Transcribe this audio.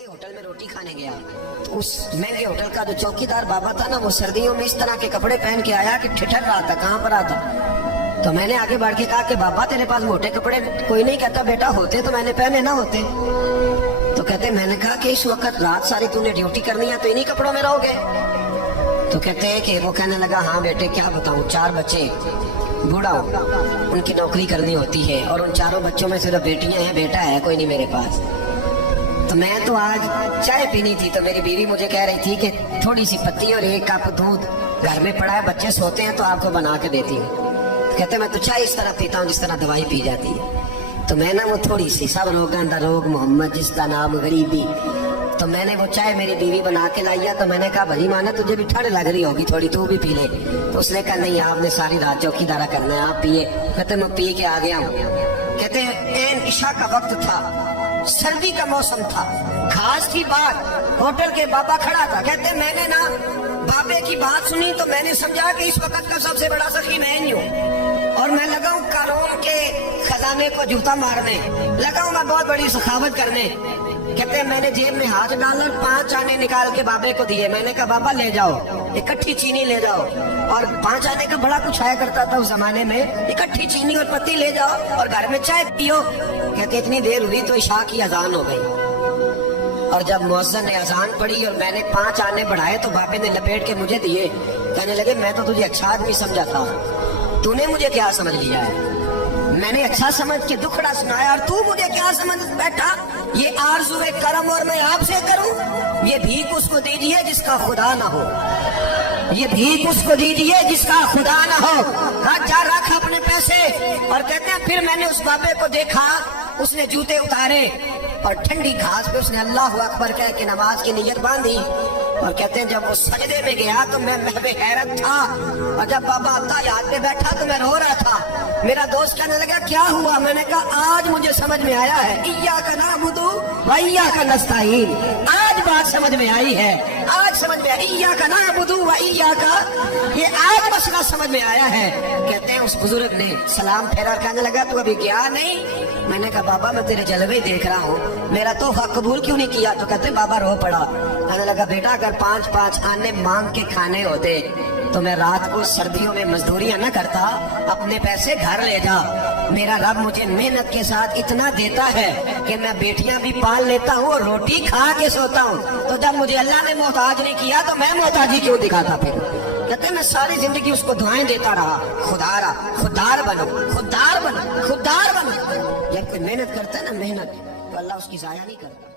महंगे होटल में रोटी खाने गया तो उस महंगे होटल का जो चौकीदार बाबा था ना, वो सर्दियों में इस तरह के कपड़े पहन के आया कि ठिठक रहा था कहाँ पर आता। तो मैंने आगे बढ़ के कहा कि बाबा तेरे पास मोटे कपड़े कोई नहीं। कहता बेटा होते तो मैंने पहने ना होते। तो कहते मैंने कहा कि इस वक्त रात सारी तूने ड्यूटी करनी है तो इन्हीं कपड़ों में रहोगे। तो कहते हैं कि वो कहने लगा हाँ बेटे क्या बताऊं, 4 बच्चे, बूढ़ा हूं, उनकी नौकरी करनी होती है और उन चारों बच्चों में सिर्फ बेटियां हैं, बेटा है कोई नहीं मेरे पास। तो मैं तो आज चाय पीनी थी तो मेरी बीवी मुझे कह रही थी कि थोड़ी सी पत्ती और 1 कप दूध घर में पड़ा है, बच्चे सोते हैं तो आपको बना के देती हूँ। तो कहते मैं तो चाय इस तरह पीता हूँ जिस तरह दवाई पी जाती है। तो मैं ना वो थोड़ी सी सब रोगों का रोग मोहम्मद जिसका नाम गरीबी, तो मैंने वो चाय मेरी बीवी बना के लाइया। तो मैंने कहा भाई माना तुझे भी ठंड लग रही होगी थोड़ी, तू भी पी ले। तो उसने कहा नहीं आपने सारी रात चौकीदारा करना है, आप पिए। कहते मैं पी के आ गया हूँ। कहते एन इशा का वक्त था, सर्दी का मौसम था, घास की बात, होटल के बाबा खड़ा था। कहते मैंने ना बाबे की बात सुनी तो मैंने समझा कि इस वक्त का सबसे बड़ा सखी मैं ही हूँ और मैं लगा हूँ कारों के खजाने को जूता मारने, लगा हूँ मैं बहुत बड़ी सखावत करने। कहते मैंने जेब में हाथ डाला और 5 आने निकाल के बाबे को दिए। मैंने कहा बाबा ले जाओ, इकट्ठी चीनी ले जाओ। और 5 आने का बड़ा कुछ आया करता था उस जमाने में, इकट्ठी चीनी और पत्ती ले जाओ और घर में चाय पियो। कहते इतनी देर हुई तो इशा की अजान हो गई और जब मुअज्जिन ने अजान पढ़ी और मैंने 5 आने बढ़ाए तो बाबे ने लपेट के मुझे दिए। कहने लगे मैं तो तुझे अच्छा आदमी समझा था, तूने मुझे क्या समझ लिया है? मैंने अच्छा समझ के दुखड़ा सुनाया और तू मुझे क्या समझ बैठा? ये आरज़ू करम और मैं आपसे करूं? ये भीख उसको दीजिए जिसका खुदा ना हो, ये भीख उसको दीजिए जिसका खुदा ना हो। राजा रख अपने पैसे। और कहते हैं फिर मैंने उस बाबे को देखा, उसने जूते उतारे और ठंडी घास पे उसने अल्लाह अकबर कह के नमाज की नियत बांधी। और कहते हैं जब वो सजदे में गया तो मैं महबे हैरत था और जब बाबा अल्लाह याद पे बैठा तो मैं रो रहा था। मेरा दोस्त कहने लगा क्या हुआ? मैंने कहा आज मुझे समझ में आया है, इय्याका नअबुदु व इय्याका नस्तईन। आज बात समझ में आई है, आज समझ में आई, इय्याका नअबुदु व इय्याका, ये आज मसला समझ में आया है। कहते हैं उस बुजुर्ग ने सलाम फेरा, कहने लगा तू अभी गया नहीं? मैंने कहा बाबा मैं तेरे जलवे देख रहा हूँ, मेरा तोहफा कबूल क्यों नहीं किया? तो कहते बाबा रो पड़ा। कहने लगा बेटा अगर 5-5 आने मांग के खाने होते तो मैं रात को सर्दियों में मजदूरियां न करता, अपने पैसे घर ले जा। मेरा रब मुझे मेहनत के साथ इतना देता है कि मैं बेटियां भी पाल लेता हूँ और रोटी खा के सोता हूँ। तो जब मुझे अल्लाह ने मोहताज नहीं किया तो मैं मोहताजी क्यों दिखाता? फिर कहते मैं सारी जिंदगी उसको दुआएं देता रहा, खुदारा खुदार बनो, खुदार बनो, खुदार बनो। जब कोई मेहनत करता है ना, मेहनत, तो अल्लाह उसकी जाया नहीं करता।